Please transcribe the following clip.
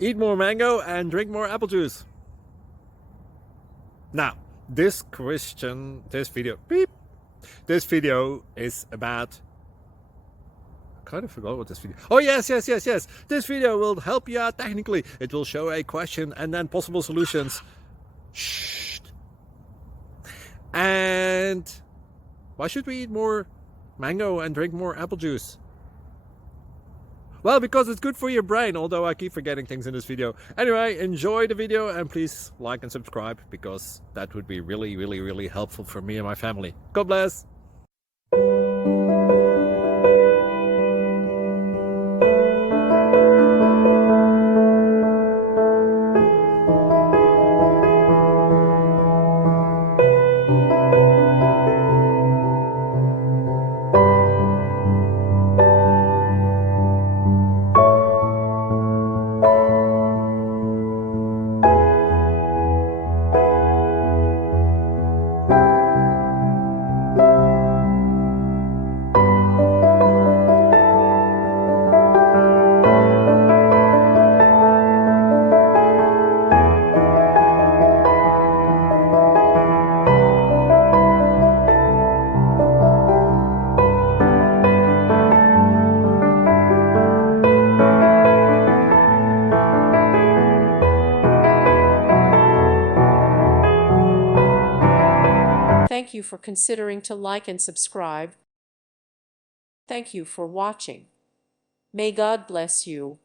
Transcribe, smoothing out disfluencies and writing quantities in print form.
Eat more mango and drink more apple juice. Now, this video is about, I kind of forgot what this video. Oh, yes. This video will help you out technically. It will show a question and then possible solutions. Shh. And why should we eat more mango and drink more apple juice? Well, because it's good for your brain, although I keep forgetting things in this video. Anyway, enjoy the video and please like and subscribe, because that would be really helpful for me and my family. God bless! Thank you for considering to like and subscribe. Thank you for watching. May God bless you.